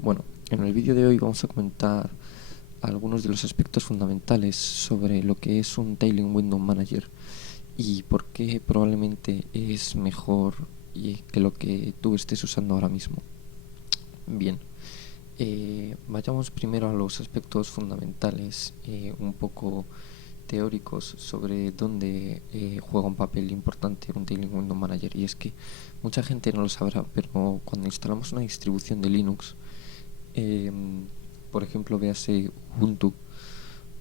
Bueno, en el vídeo de hoy vamos a comentar algunos de los aspectos fundamentales sobre lo que es un Tailwind Window Manager y por qué probablemente es mejor que lo que tú estés usando ahora mismo. Bien, vayamos primero a los aspectos fundamentales, un poco teóricos sobre dónde juega un papel importante un Tailwind Window Manager. Y es que mucha gente no lo sabrá, pero cuando instalamos una distribución de Linux, eh, por ejemplo, véase Ubuntu.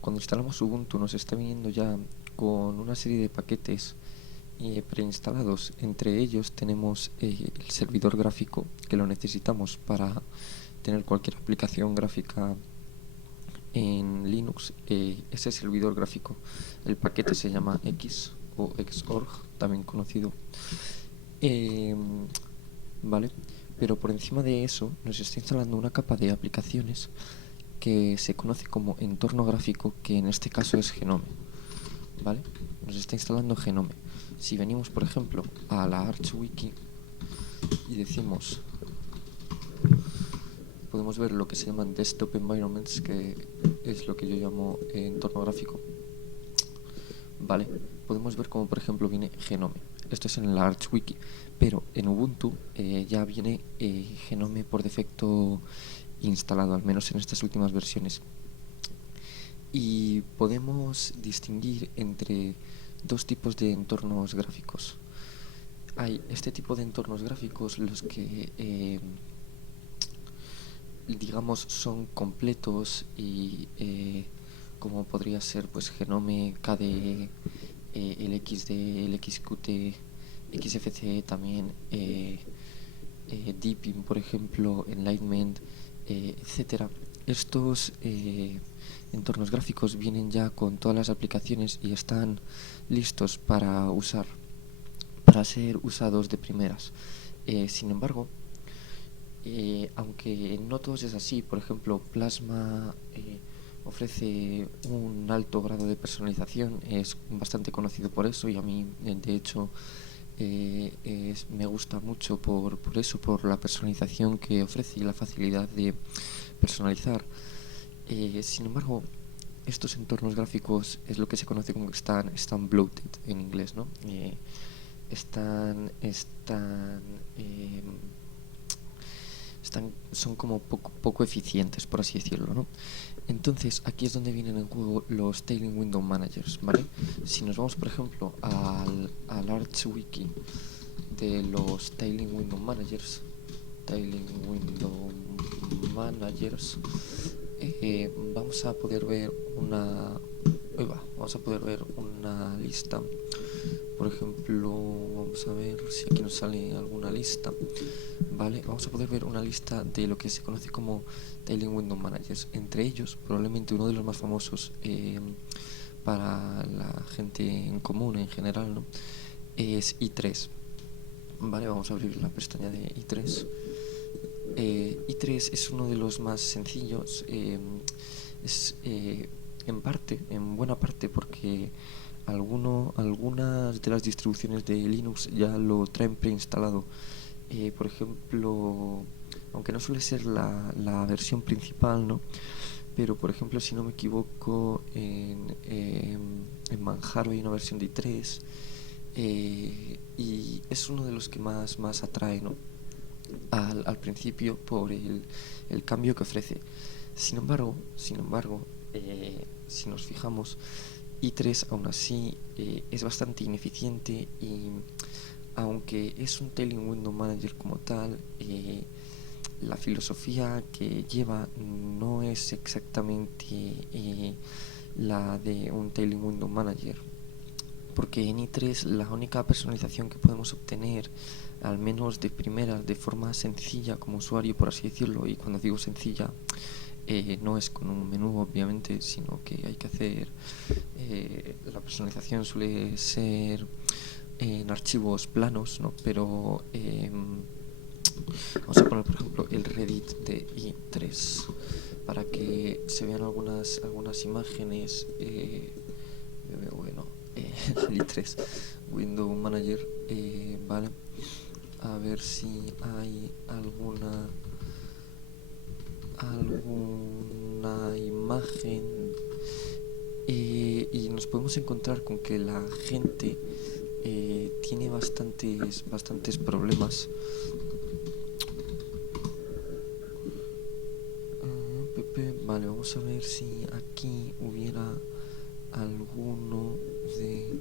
Cuando instalamos Ubuntu nos está viniendo ya con una serie de paquetes preinstalados. Entre ellos tenemos el servidor gráfico, que lo necesitamos para tener cualquier aplicación gráfica en Linux. Ese servidor gráfico, el paquete se llama X o Xorg, también conocido. Eh, ¿Vale? Pero por encima de eso nos está instalando una capa de aplicaciones que se conoce como entorno gráfico, que en este caso es Genome. ¿Vale? Nos está instalando Genome. Si venimos, por ejemplo, a la ArchWiki y decimos, podemos ver lo que se llaman desktop environments, que es lo que yo llamo entorno gráfico. Vale, podemos ver como por ejemplo viene Genome. Esto es en la ArchWiki, pero en Ubuntu ya viene Genome por defecto instalado, al menos en estas últimas versiones. Y podemos distinguir entre dos tipos de entornos gráficos. Hay este tipo de entornos gráficos, los que digamos son completos y como podría ser pues Genome, KDE, el XD, el XQT, XFCE también, Deepin, por ejemplo, Enlightenment, etcétera. Estos entornos gráficos vienen ya con todas las aplicaciones y están listos para ser usados de primeras. Sin embargo, aunque no todos es así, por ejemplo, Plasma ofrece un alto grado de personalización, es bastante conocido por eso, y a mí, de hecho, me gusta mucho por eso, por la personalización que ofrece y la facilidad de personalizar. Sin embargo, estos entornos gráficos es lo que se conoce como que están bloated en inglés, ¿no? Eh, son como poco eficientes, por así decirlo, ¿no? Entonces aquí es donde vienen en juego los Tailwind Window Managers, ¿vale? Si nos vamos, por ejemplo, al ArchWiki de los Tailwind Window Managers, vamos a poder ver una lista. Por ejemplo, vamos a ver si aquí nos sale alguna lista. Vale, vamos a poder ver una lista de lo que se conoce como Tailwind Window Managers. Entre ellos, probablemente uno de los más famosos para la gente en común en general, ¿no?, es i3. Vale, vamos a abrir la pestaña de i3. i3 es uno de los más sencillos. Es en buena parte, porque algunas de las distribuciones de Linux ya lo traen preinstalado. Por ejemplo, aunque no suele ser la versión principal, ¿no? Pero por ejemplo, si no me equivoco, en Manjaro hay una versión de i3, y es uno de los que más atrae, ¿no?, al principio, por el cambio que ofrece. Sin embargo, si nos fijamos, i3 aún así es bastante ineficiente, y aunque es un Tailwind Window Manager como tal, la filosofía que lleva no es exactamente la de un Tailwind Window Manager, porque en i3 la única personalización que podemos obtener, al menos de primera, de forma sencilla como usuario, por así decirlo, y cuando digo sencilla, no es con un menú obviamente, sino que hay que hacer, la personalización suele ser en archivos planos, ¿no? Pero vamos a poner por ejemplo el Reddit de i3 para que se vean algunas imágenes. Bueno, el i3 Window Manager, vale, a ver si hay alguna alguna imagen y nos podemos encontrar con que la gente tiene bastantes problemas. Vale, vamos a ver si aquí hubiera alguno de...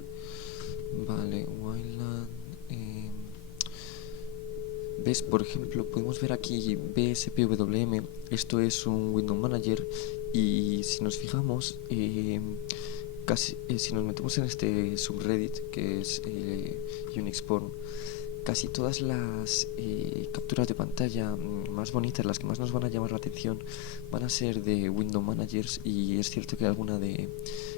Vale, Wayland... ¿Ves? Por ejemplo, podemos ver aquí BSPWM, esto es un Window Manager, y si nos fijamos, si nos metemos en este subreddit que es Unix Porn, casi todas las capturas de pantalla más bonitas, las que más nos van a llamar la atención, van a ser de Window Managers, y es cierto que hay alguna de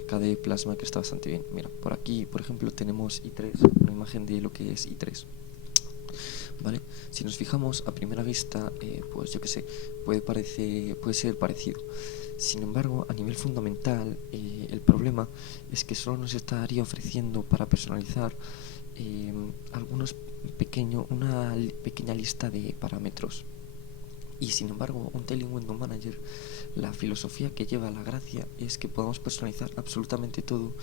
KDE Plasma que está bastante bien. Mira, por aquí, por ejemplo, tenemos i3, una imagen de lo que es i3. ¿Vale? Si nos fijamos a primera vista, pues yo que sé, puede ser parecido. Sin embargo, a nivel fundamental, el problema es que solo nos estaría ofreciendo para personalizar una pequeña lista de parámetros. Y sin embargo, un Tailing Window Manager, la filosofía que lleva, la gracia, es que podamos personalizar absolutamente todo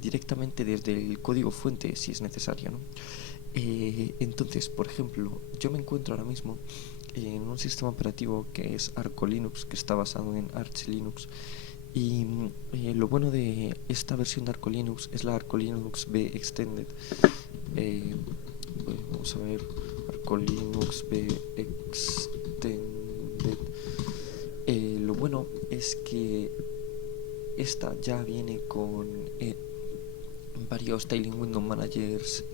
directamente desde el código fuente si es necesario, ¿no? Entonces, por ejemplo, yo me encuentro ahora mismo en un sistema operativo que es Arco Linux, que está basado en Arch Linux, y lo bueno de esta versión de Arco Linux es la Arco Linux B Extended. Vamos a ver, Arco Linux B Extended. Lo bueno es que esta ya viene con varios Tailing Window Managers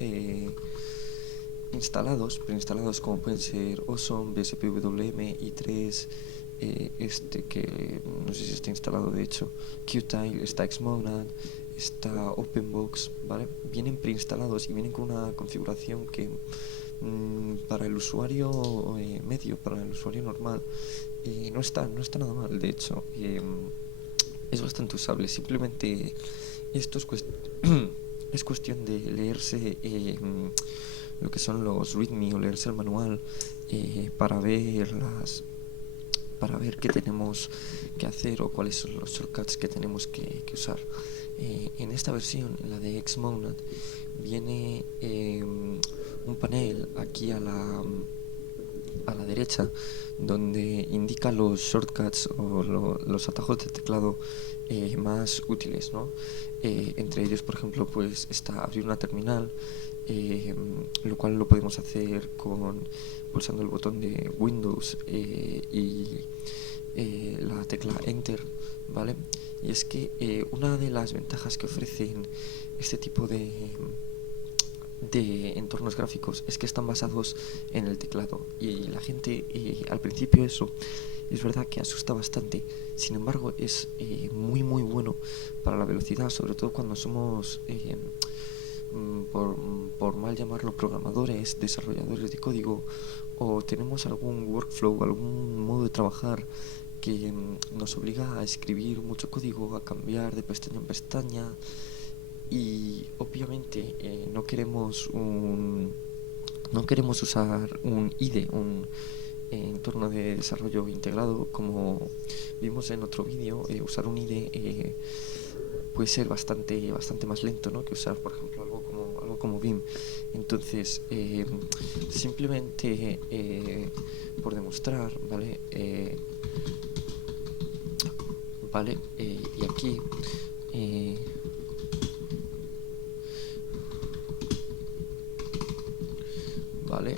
preinstalados, como pueden ser Awesome, BSPWM, i3, este que no sé si está instalado de hecho, Qtile, está Xmonad, está Openbox, ¿vale? Vienen preinstalados y vienen con una configuración que para el usuario medio, para el usuario normal, no está nada mal, de hecho. Es bastante usable. Simplemente esto es cuestión de leerse lo que son los readme o leerse el manual para ver qué tenemos que hacer o cuáles son los shortcuts que tenemos que usar. En esta versión, en la de Xmonad, viene un panel aquí a la derecha, donde indica los shortcuts o los atajos de teclado más útiles, ¿no? Entre ellos, por ejemplo, pues está abrir una terminal, lo cual lo podemos hacer pulsando el botón de Windows y la tecla Enter, ¿vale? Y es que una de las ventajas que ofrecen este tipo de entornos gráficos es que están basados en el teclado, y la gente al principio eso es verdad que asusta bastante. Sin embargo, es muy bueno para la velocidad, sobre todo cuando somos por mal llamarlo programadores, desarrolladores de código, o tenemos algún workflow, algún modo de trabajar que nos obliga a escribir mucho código, a cambiar de pestaña en pestaña, y obviamente no queremos usar un IDE, un entorno de desarrollo integrado, como vimos en otro vídeo. Usar un IDE puede ser bastante más lento, ¿no?, que usar, por ejemplo, algo como Vim. Entonces, simplemente por demostrar, ¿vale? Y aquí ¿vale?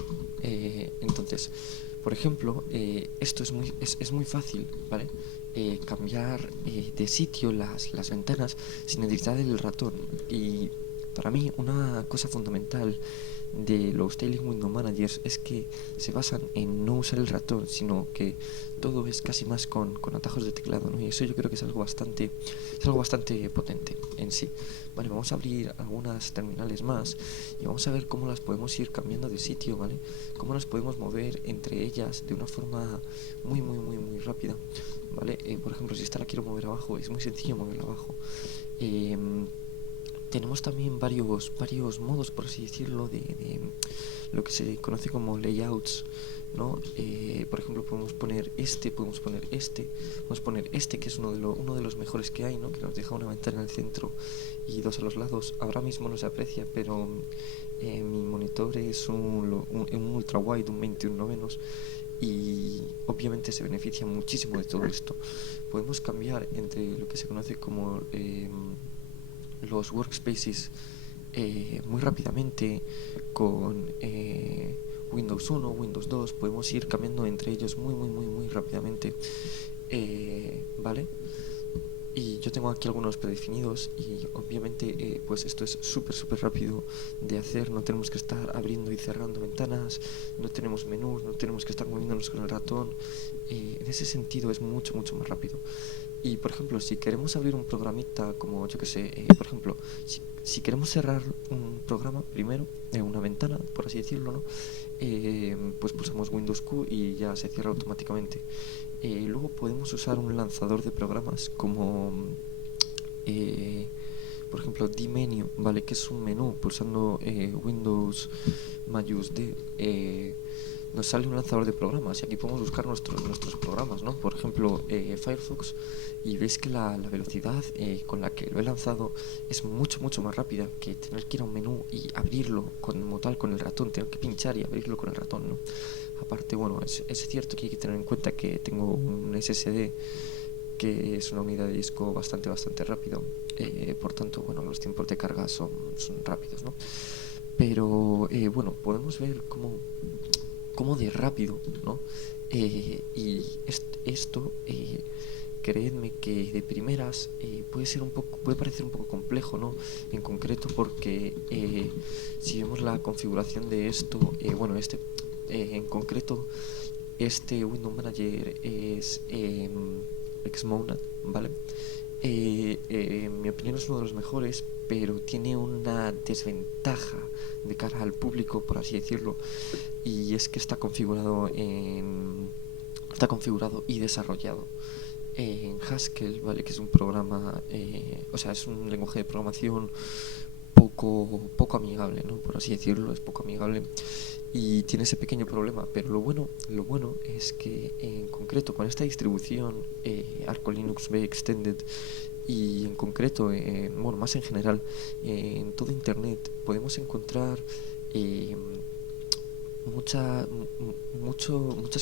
Entonces, por ejemplo, esto es muy fácil, ¿vale? Cambiar de sitio las ventanas sin necesitar el ratón. Y para mí una cosa fundamental de los Tailing Window Managers es que se basan en no usar el ratón, sino que todo es casi más con atajos de teclado, ¿no? Y eso yo creo que es algo bastante potente en sí. Vale, vamos a abrir algunas terminales más y vamos a ver cómo las podemos ir cambiando de sitio, ¿vale? Cómo nos podemos mover entre ellas de una forma muy rápida, ¿vale? Por ejemplo, si esta la quiero mover abajo, es muy sencillo moverla abajo. tenemos también varios modos, por así decirlo, de lo que se conoce como layouts, ¿no? Por ejemplo, podemos poner este que es uno de los mejores que hay, ¿no? Que nos deja una ventana en el centro y dos a los lados. Ahora mismo no se aprecia, pero mi monitor es un ultra wide, un 21 novenos, y obviamente se beneficia muchísimo de todo esto. Podemos cambiar entre lo que se conoce como los workspaces muy rápidamente con Windows 1, Windows 2, podemos ir cambiando entre ellos muy rápidamente, ¿vale? Y yo tengo aquí algunos predefinidos y obviamente pues esto es súper rápido de hacer, no tenemos que estar abriendo y cerrando ventanas, no tenemos menús, no tenemos que estar moviéndonos con el ratón, en ese sentido es mucho más rápido. Y por ejemplo, si queremos abrir un programita como yo que sé, por ejemplo, si queremos cerrar un programa primero, una ventana, por así decirlo, ¿no? Pues pulsamos Windows Q y ya se cierra automáticamente. Luego podemos usar un lanzador de programas como por ejemplo dmenu, ¿vale? Que es un menú pulsando Windows mayús D, nos sale un lanzador de programas y aquí podemos buscar nuestros programas, ¿no? Por ejemplo, Firefox, y veis que la velocidad con la que lo he lanzado es mucho más rápida que tener que ir a un menú y abrirlo como tal con el ratón, tener que pinchar y abrirlo con el ratón, ¿no? Aparte, bueno, es cierto que hay que tener en cuenta que tengo un SSD que es una unidad de disco bastante rápido, por tanto, bueno, los tiempos de carga son rápidos, ¿no? Pero bueno, podemos ver cómo de rápido, ¿no? Y esto, creedme que de primeras puede parecer un poco complejo, ¿no? En concreto porque si vemos la configuración de esto, bueno, en concreto este Windows Manager es Xmonad, ¿vale? En mi opinión es uno de los mejores, pero tiene una desventaja de cara al público, por así decirlo, y es que está configurado y desarrollado en Haskell, ¿vale? Que es un programa, o sea, es un lenguaje de programación poco amigable, ¿no? Por así decirlo, es poco amigable y tiene ese pequeño problema, pero lo bueno es que en concreto con esta distribución Arco Linux B Extended, y en concreto, bueno, más en general, en todo internet podemos encontrar eh, muchas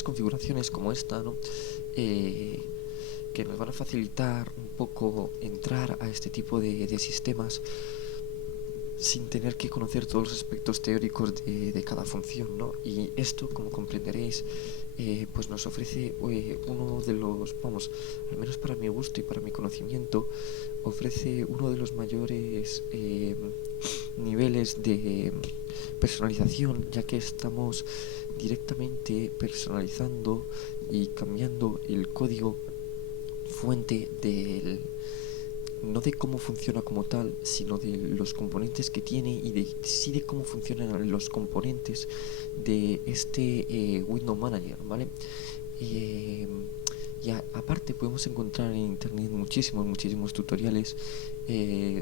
configuraciones como esta, ¿no? Que nos van a facilitar un poco entrar a este tipo de sistemas sin tener que conocer todos los aspectos teóricos de cada función, ¿no? Y esto, como comprenderéis, pues nos ofrece uno de los, vamos, al menos para mi gusto y para mi conocimiento, ofrece uno de los mayores niveles de personalización, ya que estamos directamente personalizando y cambiando el código fuente no de cómo funciona como tal, sino de los componentes que tiene y de cómo funcionan los componentes de este Windows Manager, ¿vale? Aparte podemos encontrar en internet muchísimos tutoriales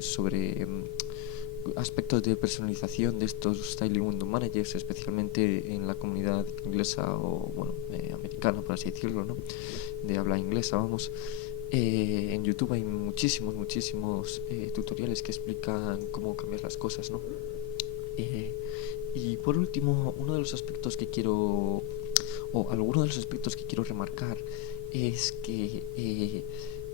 sobre aspectos de personalización de estos Styling Windows Managers, especialmente en la comunidad inglesa o, bueno, americana, por así decirlo, ¿no? De habla inglesa, vamos. En YouTube hay muchísimos tutoriales que explican cómo cambiar las cosas, ¿no? Y por último, alguno de los aspectos que quiero remarcar es que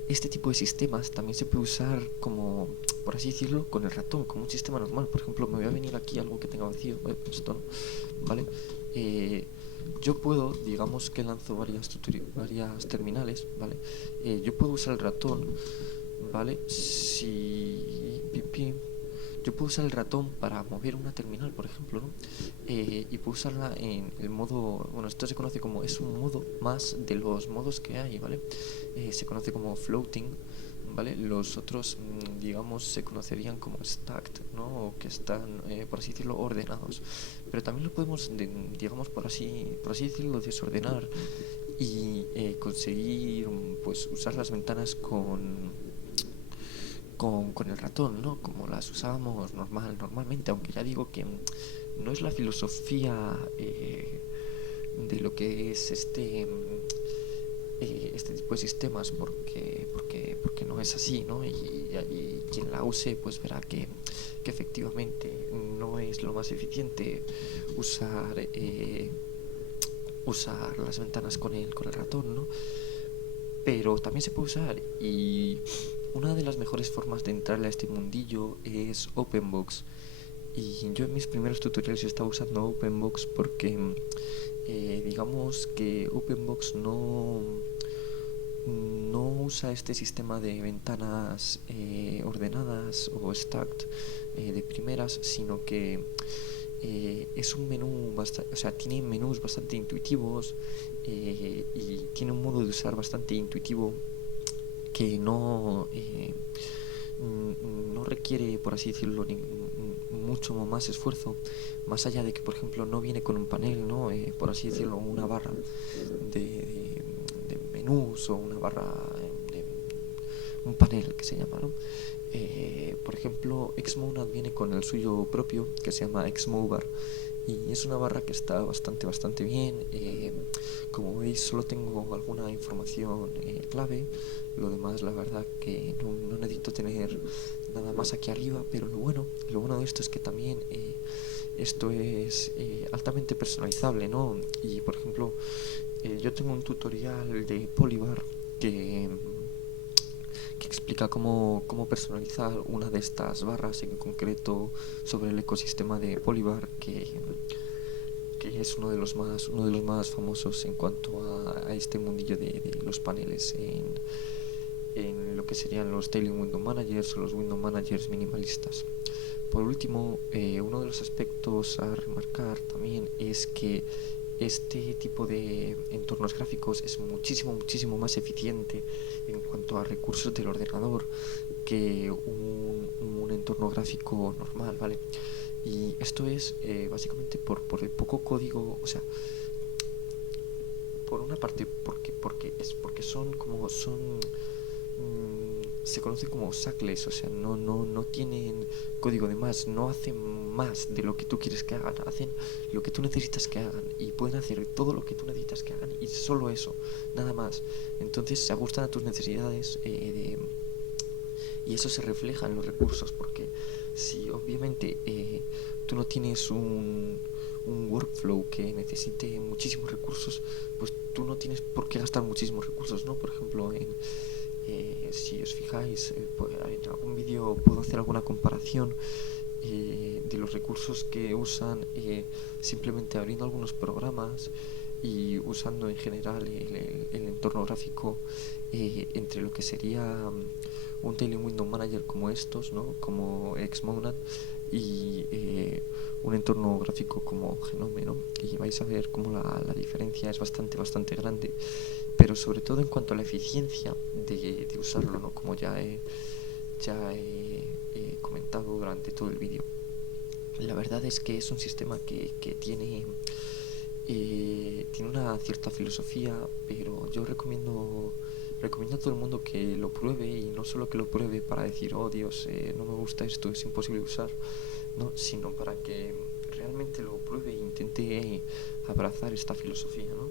este tipo de sistemas también se puede usar como, por así decirlo, con el ratón, como un sistema normal. Por ejemplo, me voy a venir aquí a algo que tenga vacío, esto no, ¿vale? Yo puedo, digamos que lanzo varias terminales, ¿vale? Yo puedo usar el ratón, ¿vale? Yo puedo usar el ratón para mover una terminal, por ejemplo, ¿no? Y puedo usarla en el modo, bueno, esto se conoce como, es un modo más de los modos que hay, ¿vale? Se conoce como floating, ¿vale? Los otros, digamos, se conocerían como stacked, ¿no? O que están, por así decirlo, ordenados. Pero también lo podemos, digamos, por así decirlo, desordenar y conseguir, pues, usar las ventanas con el ratón, ¿no? Como las usábamos normalmente, aunque ya digo que no es la filosofía de lo que es este tipo de sistemas, porque no es así, ¿no? Y quien la use pues verá que efectivamente no es lo más eficiente usar las ventanas con el ratón, ¿no? Pero también se puede usar, y una de las mejores formas de entrarle a este mundillo es OpenBox. Y yo en mis primeros tutoriales estaba usando OpenBox porque digamos que OpenBox no usa este sistema de ventanas ordenadas o stacked de primeras, sino que es un menú bastante, o sea, tiene menús bastante intuitivos, y tiene un modo de usar bastante intuitivo que no requiere, por así decirlo, mucho más esfuerzo, más allá de que, por ejemplo, no viene con un panel, ¿no? Por así decirlo, una barra de menús, o una barra de un panel que se llama, ¿no? Por ejemplo, Xmonad viene con el suyo propio, que se llama Xmobar, y es una barra que está bastante bien. Como veis, solo tengo alguna información clave. Lo demás, la verdad, que no necesito tener nada más aquí arriba. Pero lo bueno de esto es que también esto es altamente personalizable, ¿no? Y por ejemplo, yo tengo un tutorial de Polybar que explica cómo personalizar una de estas barras, en concreto sobre el ecosistema de Polybar, que es uno de los más famosos en cuanto a este mundillo de los paneles en lo que serían los Tailoring Window Managers o los Window Managers minimalistas. Por último, uno de los aspectos a remarcar también es que este tipo de entornos gráficos es muchísimo más eficiente en cuanto a recursos del ordenador que un entorno gráfico normal, ¿vale? Y esto es básicamente por el poco código, o sea, por una parte porque se conocen como sackless, o sea, no tienen código de más, no hacen más de lo que tú quieres que hagan, hacen lo que tú necesitas que hagan, y pueden hacer todo lo que tú necesitas que hagan, y solo eso, nada más. Entonces se ajustan a tus necesidades, y eso se refleja en los recursos, porque si obviamente tú no tienes un workflow que necesite muchísimos recursos, pues tú no tienes por qué gastar muchísimos recursos, ¿no? Por ejemplo, si os fijáis, en algún vídeo puedo hacer alguna comparación de los recursos que usan simplemente abriendo algunos programas y usando en general el entorno gráfico, entre lo que sería un Tailoring Window Manager como estos, ¿no? Como Xmonad, y un entorno gráfico como Genome, ¿no? Y vais a ver cómo la diferencia es bastante grande, pero sobre todo en cuanto a la eficiencia de usarlo, ¿no? Como ya he comentado durante todo el vídeo. La verdad es que es un sistema que tiene una cierta filosofía, pero yo recomiendo a todo el mundo que lo pruebe, y no solo que lo pruebe para decir, oh Dios, no me gusta esto, es imposible usar, no, sino para que realmente lo pruebe e intente abrazar esta filosofía, ¿no?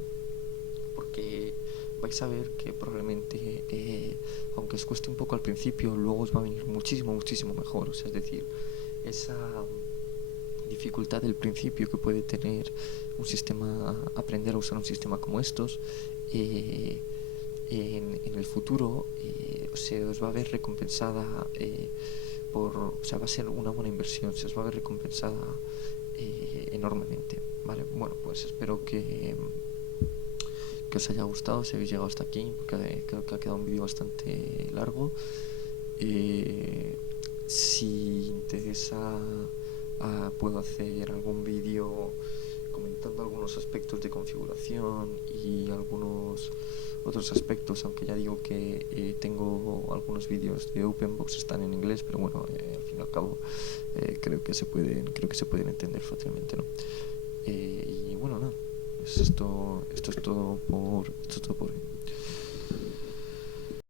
Porque vais a ver que probablemente, aunque os cueste un poco al principio, luego os va a venir muchísimo mejor. O sea, es decir, esa dificultad del principio que puede tener aprender a usar un sistema como estos, en el futuro se os va a ver recompensada, o sea, va a ser una buena inversión, se os va a ver recompensada enormemente, ¿vale? Bueno, pues espero que os haya gustado, si habéis llegado hasta aquí, porque creo que ha quedado un vídeo bastante largo. Si interesa, puedo hacer algún vídeo comentando algunos aspectos de configuración y algunos otros aspectos, aunque ya digo que tengo algunos vídeos de OpenBox, están en inglés, pero bueno, al fin y al cabo creo que se pueden entender fácilmente, ¿no? Y bueno, nada, esto es todo por hoy.